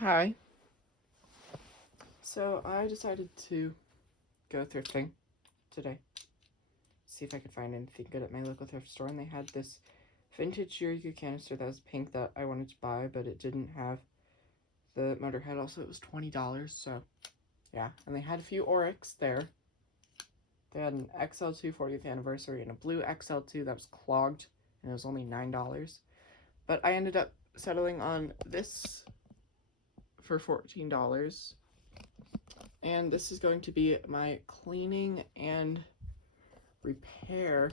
Hi. So I decided to go thrifting today. See if I could find anything good at my local thrift store. And they had this vintage Eureka canister that was pink that I wanted to buy, but it didn't have the motor head. Also, it was $20. So yeah. And they had a few Orecks there. They had an XL2 40th anniversary and a blue XL2 that was clogged, and it was only $9. But I ended up settling on this for $14. And this is going to be my cleaning and repair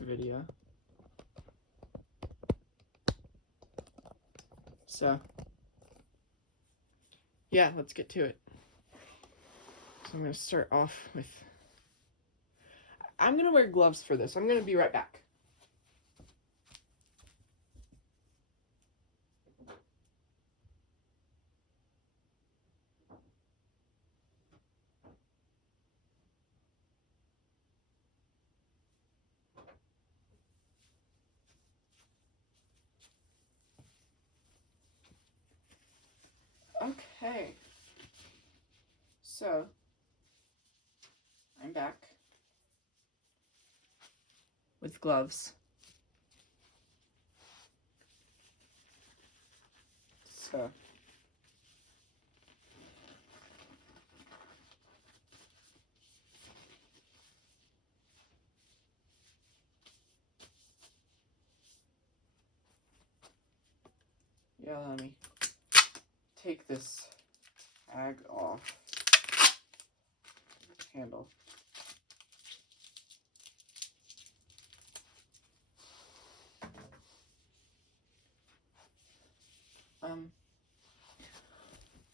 video. So, yeah, let's get to it. So I'm going to start off with... I'm going to wear gloves for this. I'm going to be right back. Okay. So, I'm back with gloves. So, yeah, let me take this tag off the handle.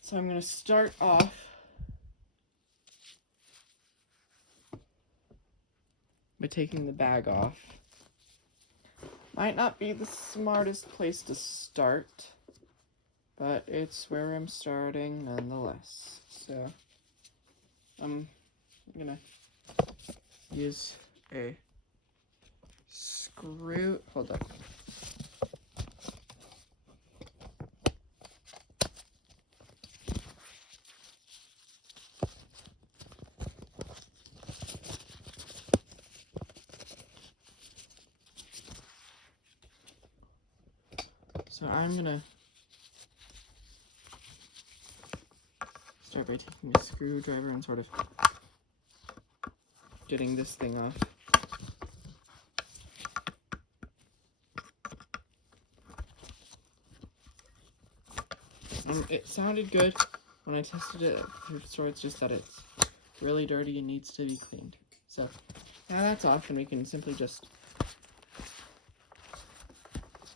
So I'm going to start off by taking the bag off. Might not be the smartest place to start, but it's where I'm starting nonetheless. So I'm gonna use a screw. Hold up. So I'm gonna start by taking a screwdriver and sort of getting this thing off. It sounded good when I tested it at the thrift store. It's just that it's really dirty and needs to be cleaned. So now that's off, and we can simply just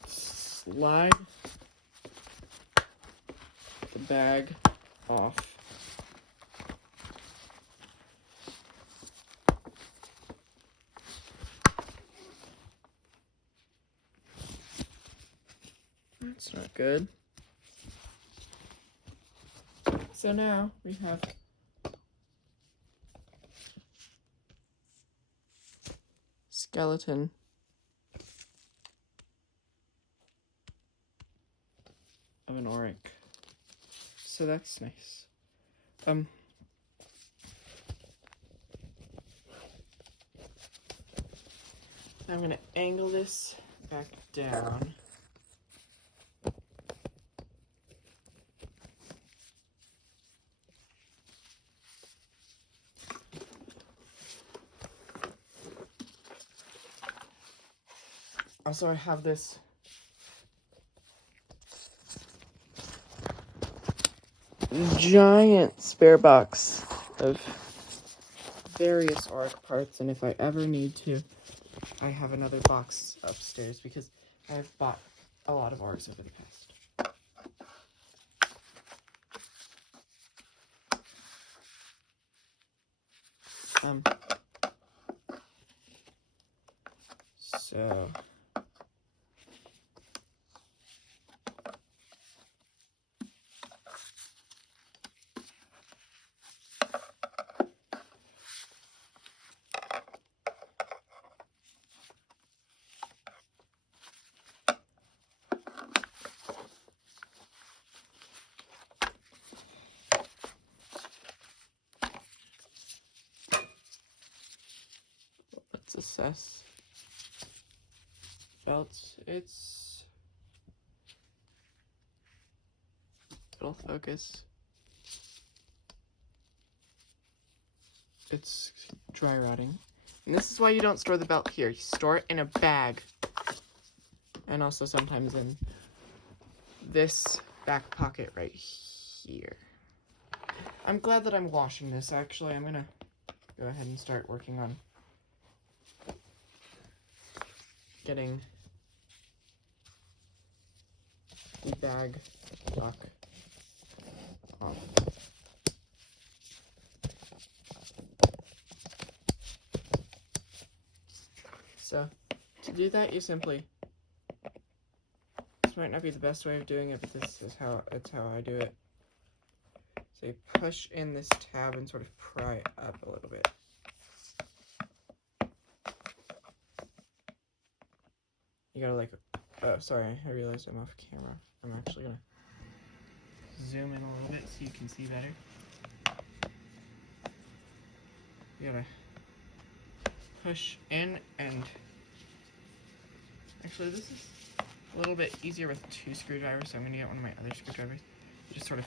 slide the bag off. That's not good. So now we have skeleton of an Oreck. So that's nice. I'm gonna angle this back down. Also, I have this giant spare box of various Oreck parts, and if I ever need to, I have another box upstairs because I've bought a lot of Orecks over the past. So assess felt. It'll focus. It's dry rotting. And this is why you don't store the belt here. You store it in a bag. And also sometimes in this back pocket right here. I'm glad that I'm washing this. Actually, I'm gonna go ahead and start working on getting the bag lock on. So, to do that, you simply, this might not be the best way of doing it, but this is how I do it. So you push in this tab and sort of pry it up a little bit. You gotta like, oh, sorry, I realized I'm off camera. I'm actually gonna zoom in a little bit so you can see better. You gotta push in, and actually this is a little bit easier with 2 screwdrivers, so I'm gonna get one of my other screwdrivers. You just sort of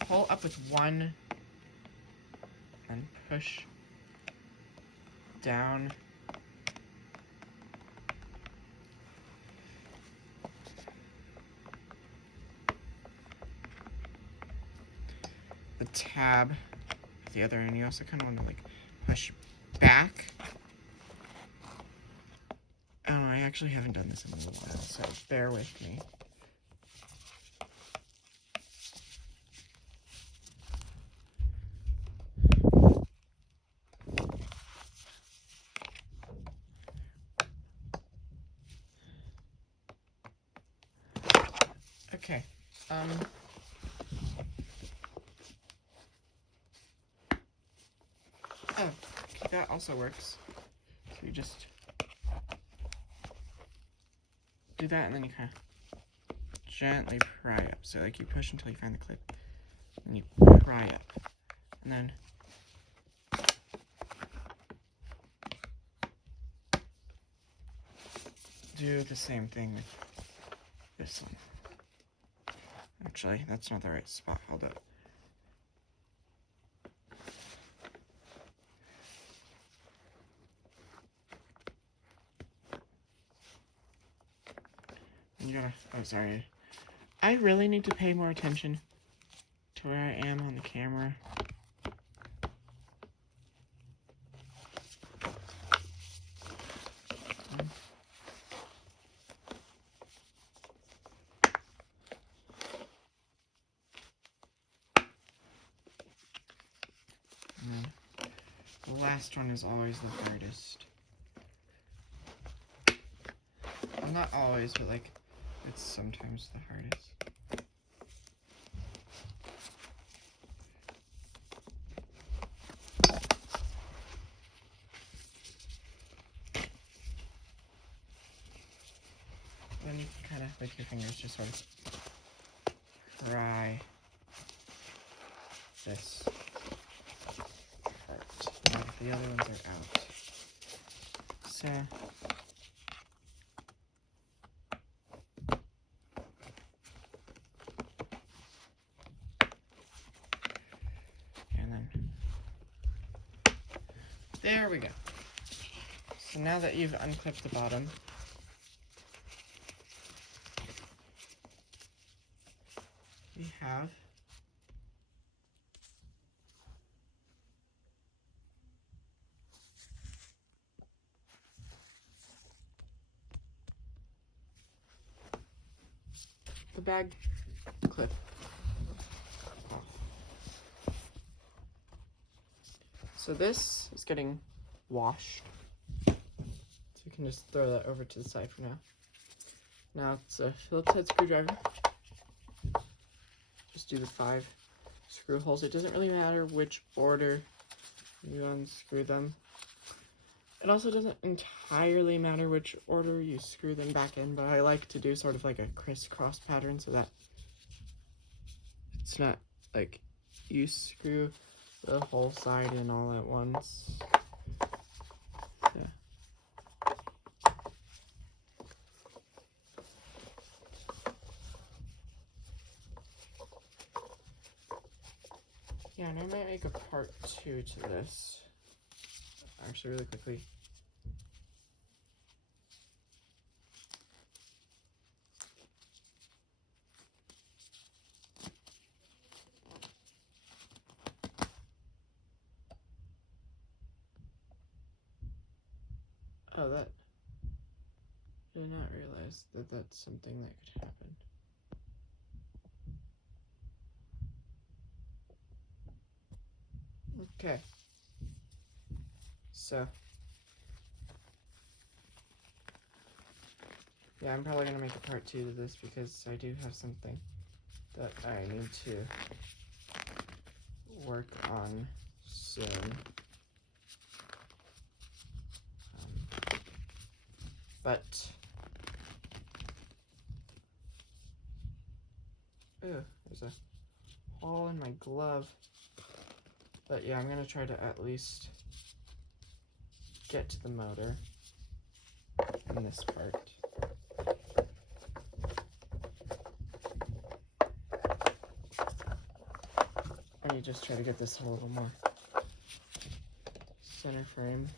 pull up with one and push down. The tab at the other end. You also kind of want to like push back. Oh, I actually haven't done this in a little while, so bear with me. Okay. Oh, that also works. So you just do that, and then you kind of gently pry up. So like you push until you find the clip, and you pry up, and then do the same thing with this one. Actually, that's not the right spot. Hold up. You gotta, oh sorry. I really need to pay more attention to where I am on the camera. And the last one is always the hardest. Well, not always, but like, it's sometimes the hardest. Then you can kind of, with your fingers, just sort of pry this part. Now the other ones are out. So, and then, there we go. So now that you've unclipped the bottom, we have the bag clip off. So this is getting washed. So you can just throw that over to the side for now. Now it's a Phillips head screwdriver. Just do the 5 screw holes. It doesn't really matter which order you unscrew them. It also doesn't entirely matter which order you screw them back in, but I like to do sort of like a crisscross pattern so that it's not like you screw the whole side in all at once. So and I might make a part 2 to this. Actually, really quickly. Oh, that... I did not realize that that's something that could happen. Okay. So... yeah, I'm probably going to make a part 2 to this because I do have something that I need to work on soon. But... Ew, there's a hole in my glove. But yeah, I'm going to try to at least get to the motor in this part. And you just try to get this a little more center frame.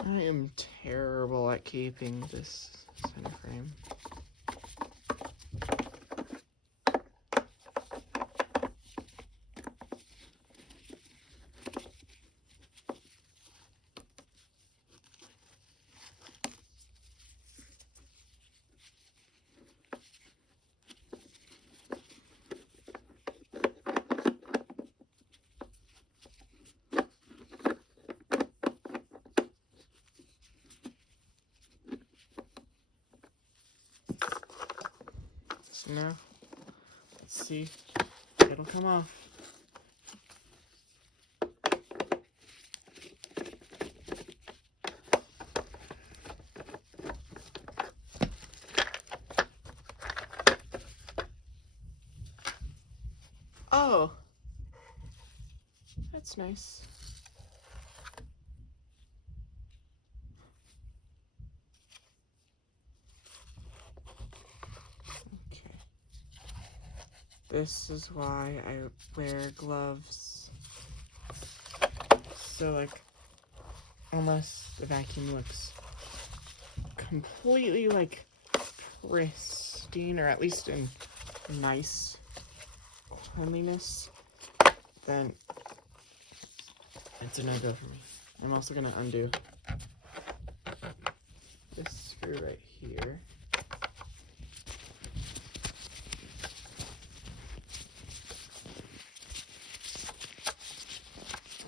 I am terrible at keeping this center frame. So now, let's see, it'll come off. Oh, that's nice. Okay. This is why I wear gloves. So, like, unless the vacuum looks completely, like, pristine, or at least in nice cleanliness, then it's a no-go for me. I'm also going to undo this screw right here.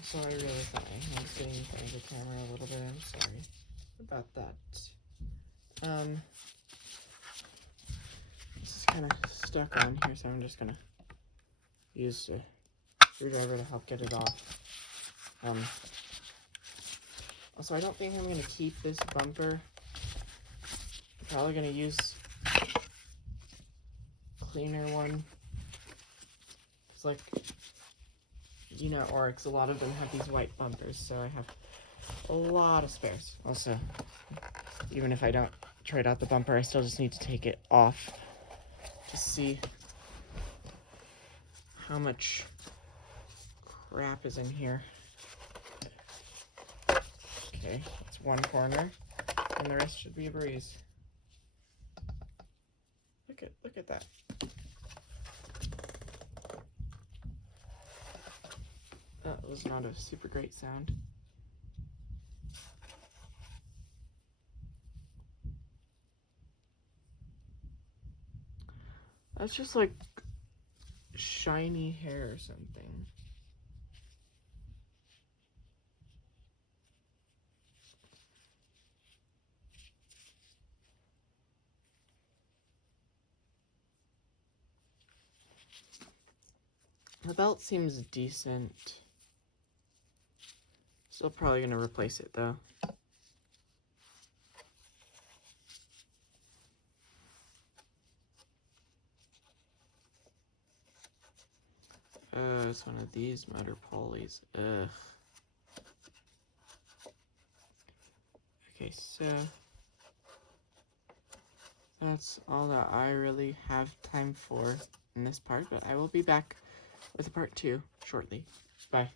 So I really thought my hand's getting in front of the camera a little bit. I'm sorry about that. This is kind of stuck on here, so I'm just going to use a screwdriver to help get it off. Also, I don't think I'm going to keep this bumper. I'm probably going to use a cleaner one. It's like, you know, Oreck, a lot of them have these white bumpers, so I have a lot of spares. Also, even if I don't trade out the bumper, I still just need to take it off to see how much crap is in here. Okay, that's one corner, and the rest should be a breeze. Look at that. That was not a super great sound. That's just like shiny hair or something. The belt seems decent. Still probably going to replace it, though. It's one of these motor pulleys. Ugh. Okay, so that's all that I really have time for in this part, but I will be back with a part 2 shortly. Bye.